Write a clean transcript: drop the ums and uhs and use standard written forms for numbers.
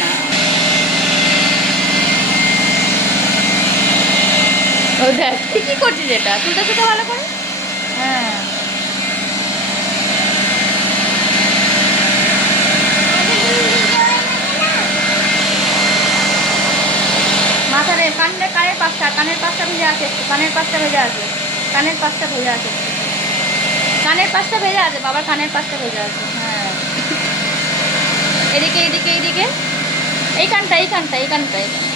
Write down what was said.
না। ও দেখ তুই কি করছিস, এটা তুলতে শুতে ভালো করে। হ্যাঁ মাথা রে, কানের পাশটা, কানের পাশটা ভেজে আছে একটু, কানের পাশটা ভেজে আছে, কানের পাশটা ভেজে আছে একটু। কানের পাশটা ভেজে আছে, বাবার কানের পাশটা ভেজে আছে। হ্যাঁ এদিকে এদিকে এইদিকে, এই কানটা এই কানটা এই কানটা এই কানটা।